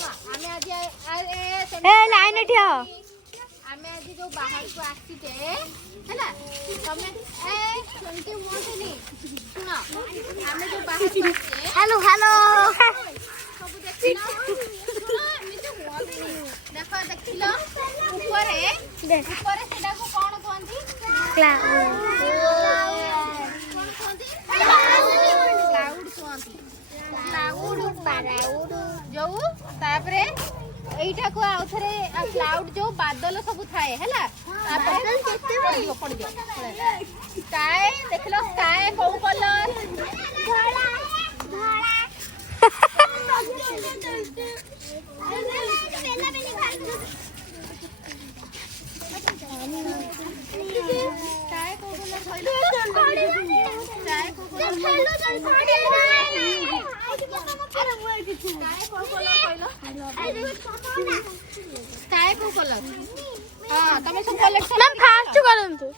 ଆମେ ଆଜି ଏ ଲାଇନ ଠିଆ ଆମେ ଆଜି ଯୋଉ ବାହାରକୁ ଆସିଛେ ହେଲା ତମେ ସେମିତି ହୁଅନ୍ତୁନି ଶୁଣ ଆମେ ଯୋଉ ବାହାରକୁ ଆସିଛେ ହ୍ୟାଲୋ ହ୍ୟାଲୋ ସବୁ ଦେଖିଲ ଏମିତି ହୁଅନ୍ତୁନି ଦେଖ ଦେଖିଲ ଉପରେ ସେଟାକୁ କଣ କୁହନ୍ତି ଯୋଉ ତାପରେ ଏଇଟାକୁ ଆଉ ଥରେ କ୍ଲାଉଡ ଯୋଉ ବାଦଲ ସବୁ ଥାଏ ହେଲା ତାପରେ ସ୍କାଏ ଦେଖିଲ ସ୍କାଏ କୋଉ କଲର ତମେ ସବୁ କଲେକ୍ଟ ଫାଷ୍ଟ କରନ୍ତୁ।